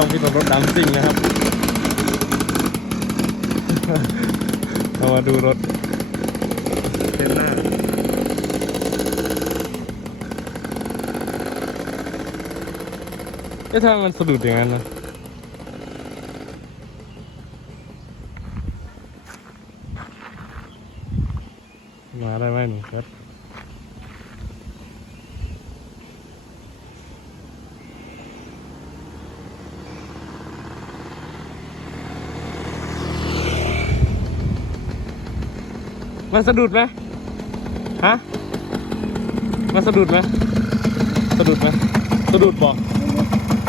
ช่องพี่ต้นรถดำซิ่งนะครับ เรามาดูรถเทนหน้าเอ๊ะถ้ามันสะดุดอย่างนั้นนะมาได้ไหมหนูครับ มันสะดุดไหมฮะมันสะดุดไหมสะดุดไหมสะดุดบอก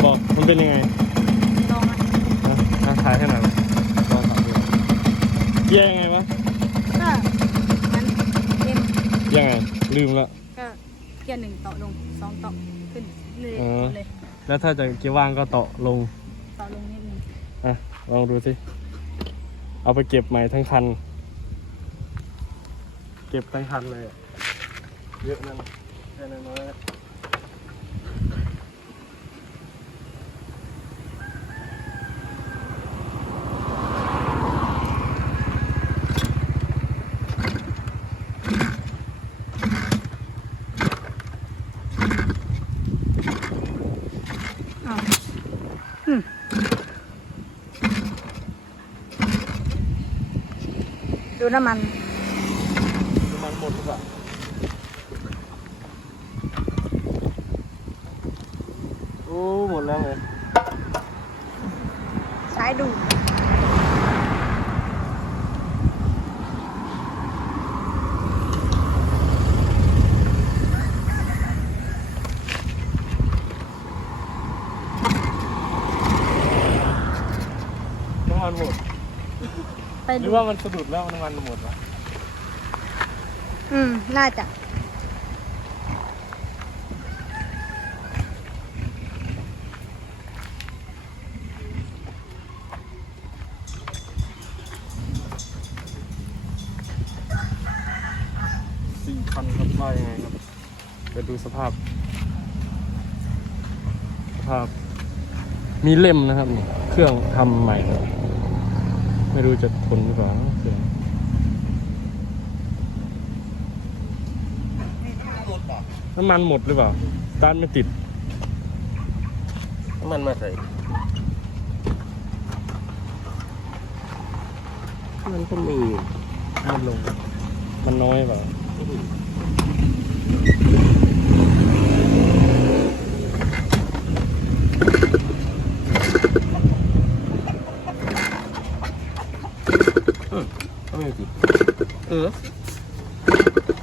บอกมันเป็นยังไงลองนะนะอะถ่ายให้หน่อยลองขับดูเกียร์ยังไงวะก็มันเอ็มยังไงลืมแล้วก็เกียร์หนึ่งต่อลงสองต่อขึ้นเลยอ๋อเลยแล้วถ้าจะเกียร์ว่างก็เตาะลงต่อลงนิดนึงอะลองดูสิเอาไปเก็บใหม่ทั้งคัน เก็บทั้งคันเลยอะเยอะนั่นแค่นั้นน้อยอ้าวอืมดูน้ำมันน้ำมัน หมดหรือเปล่าโอ้หมดแล้วไงสายดูดน้ำมันหมด ไปหรืดูอว่ามันสะดุดแล้วน้ำมันหมดวะ อืม น่าจะ สี่พันครับว่ายังไงครับไปดูสภาพ สภาพ มีเล่มนะครับนี่เครื่องทำใหม่ครับไม่รู้จะทนหรือเปล่าเครื่อง น้ำมันหมดหรือเปล่าสตาร์ทไม่ติด น้ำมันมาใส่ มันก็มีมันลง มันน้อยเปล่าก็ไม่ติดเออ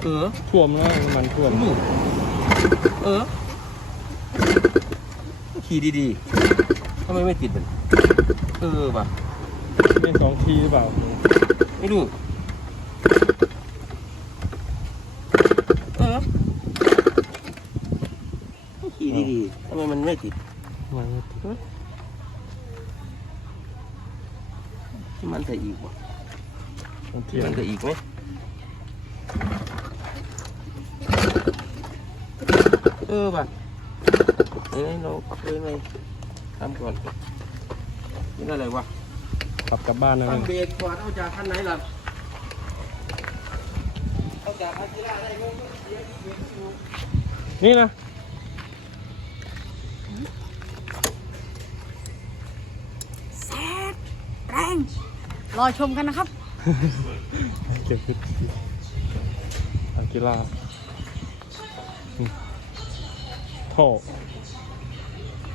เออท่วมแล้วน้ำมันท่วมนี่ เออ ขี่ดีๆทำไมไม่ติดมันเออป่ะนี่สองทีหรือเปล่า ไม่รู้ เออ ขี่ดีๆทำไมมันไม่ติดมันไม่ติดมันใส่อีกบ่บางทีมันใส่อีกไหม เออป่ะเอ้ยเราเคยไหมทำก่อนนี่อะไรวะขับกลับบ้านนะทำเบรกก่อนเอาจากคันไหนล่ะเอาจากคันที่ได้ได้ก็เสียที่เบรกอยู่นี่นะแซดแรงรอชมกันนะครับ เก็บพิษอากิล่า ท่อ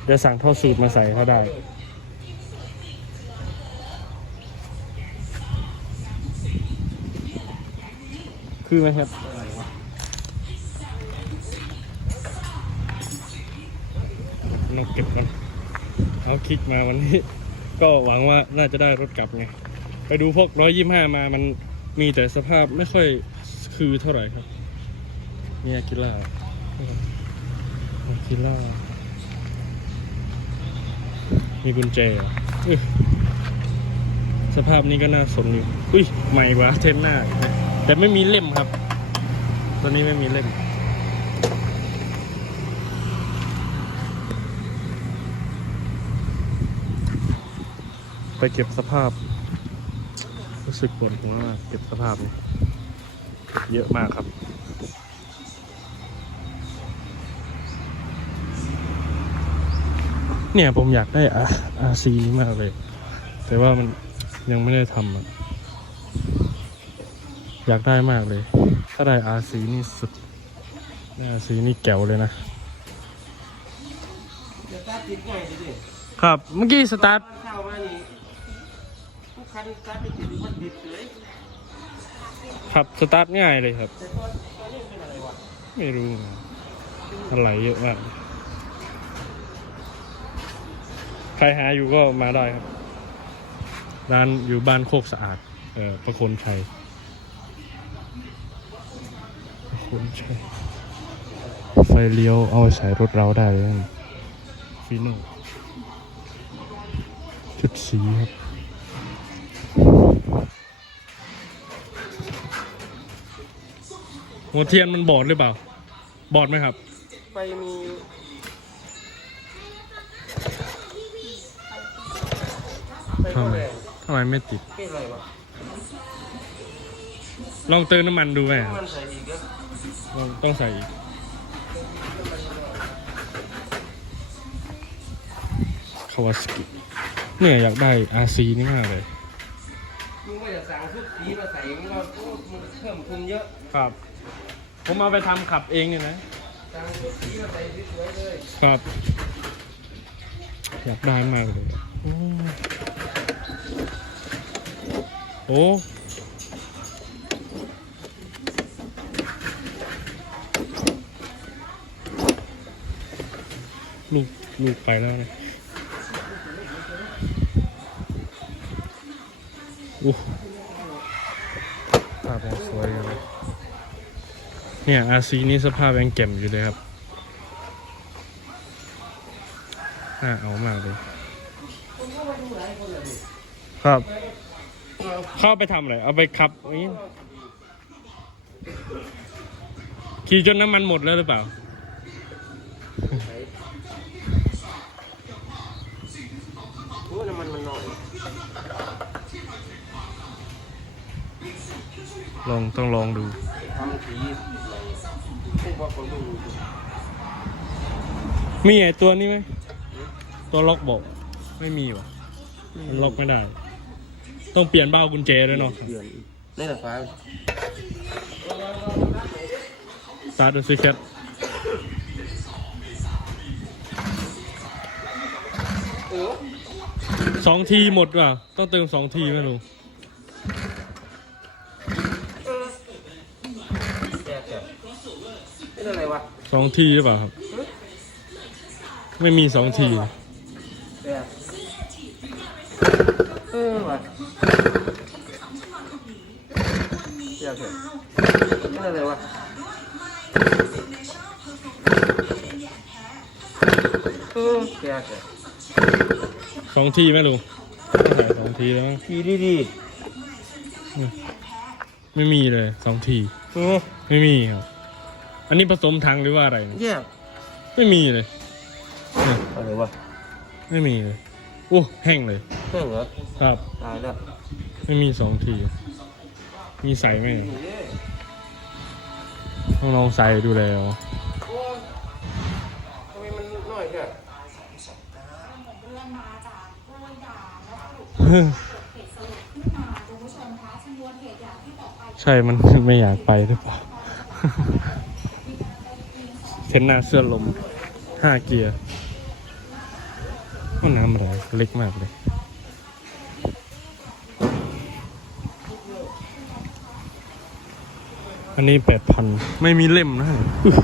เดี๋ยวสั่งท่อสูตรมาใส่ถ้าได้ คือไหมครับเราเก็บกันเอาคลิกมาวันนี้ ก็หวังว่าน่าจะได้รถกลับไง ไปดูพวกร้อยยี่ห้ามามันมีแต่สภาพไม่ค่อยคือเท่าไหร่ครับมีอากิล่า อากิล่า มีกุญแจสภาพนี้ก็น่าสนอยู่ อุ้ย ใหม่กว่าเทนหน้า แต่ไม่มีเล่มครับ ตัวนี้ไม่มีเล่ม ไปเก็บสภาพ รู้สึกปวดหัวมากเก็บสภาพ เยอะมากครับ เนี่ยผมอยากได้อาอาซีมากเลย แต่ว่ามันยังไม่ได้ทำอะอยากได้มากเลย ถ้าได้อาซีนี่สุดอาซีนี่แก๋วเลยนะ จะตัดติดง่ายดิดิครับเมื่อกี้สตาร์ทเข้ามานี่ทุกคันตัดไปติดมันดิดเลยครับสตาร์ทง่ายเลยครับ แต่ตอนตอนนี้เป็นอะไรวะไม่รู้อะไรเยอะมาก ใครหาอยู่ก็มาได้ครับ ร้านอยู่บ้านโคกสะอาด เอ่อประคนชัยประคนชัยไฟเลี้ยวเอาไปใส่รถเราได้เลยนะฟีโน่ชุดสีครับหัวเทียนมันบอดหรือเปล่า บอดไหมครับไปมีอยู่ไป ทำก็ไมแรงทำไมไม่ติด เป็นอะไรวะลองเติมน้ำมันดูไหมครับมันใส่อีกแล้วลองต้องใส่อีกคาวาสกิเนี่ยอยากได้ RC นี่มากเลยมึงไม่จะสั่งชุดสีมาใส่มึงว่าโอ้มึงเพิ่มทุนเยอะครับ ผมเอาไปทำขับเองเนี่ยนะสั่งชุดสีมาใส่สวยๆเลย ครับ อยากได้มากเลยโอ้ โอ้ลูกลูกไปแล้วนะอู้ภาพยังสวยอยู่เลยเนี่ยอาซีนี่สภาพยังแก่มอยู่เลยครับน่าเอามากเลย ครับ เข้าไปทำอะไรเอาไปขับอย่างนี้ขี่จนน้ำมันหมดแล้วหรือเปล่า โอ้น้ำมันมันหน่อยลองต้องลองดู ทำสีพวกว่าคนดูมีไอตัวนี้ไหมตัวล็อกบอก ไม่มีวะมันล็อกไม่ได้ ต้องเปลี่ยนเบ้ากุญแจด้วยเนาะเดือนนี่แหละฟ้าสตาร์ทดูสิแคทเออสองทีหมดว่ะ ต้องเติมสองทีไหมลุงแก่แก่เป็นอะไรวะสองทีหรือเปล่าครับ ไม่มีสองทีแก่เออวะแก่แก่ เป็นอะไรวะเออแก่แก่สองทีไหมลุงใส่สองทีแล้วมั้งดีดีดีไม่มีเลยสองทีเออไม่มีครับ อันนี้ผสมทังหรือว่าอะไรเนี่ยแย่ไม่มีเลย อะไรวะไม่มีเลยโอ้แห้งเลยเครื่องเหรอครับ ตายแล้วไม่มีสองที มีใส่ไหม ต้องลองใส่ดูแล้วโอ้ยทำไมมันน้อยแค่ใช่มันไม่อยากไปหรือเปล่าเข็นหน้าเสื้อลมห้าเกียร์ห้องน้ำอะไรเล็กมากเลย อันนี้แปดพันไม่มีเล่มนะอุ๊ย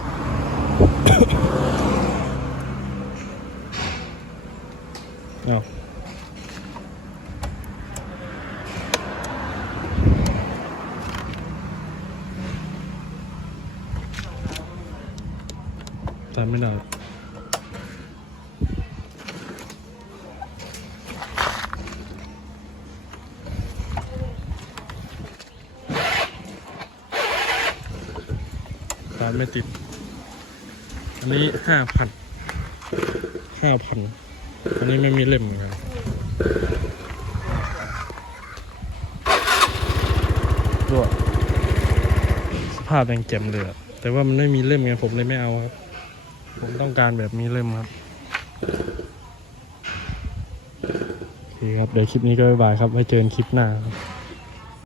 อ้าวตามไม่ได้ ไม่ติด อันนี้ห้าพันห้าพันอันนี้ไม่มีเล่มเรันด้วยสภาพยังเจ็มเลยแต่ว่ามันไม่มีเล่มไงผมเลยไม่เอาครับ ผมต้องการแบบมีเล่มครับโอเคครับ เดี๋ยวคลิปนี้ก็บายครับ ไว้เจอกันคลิปหน้าครับ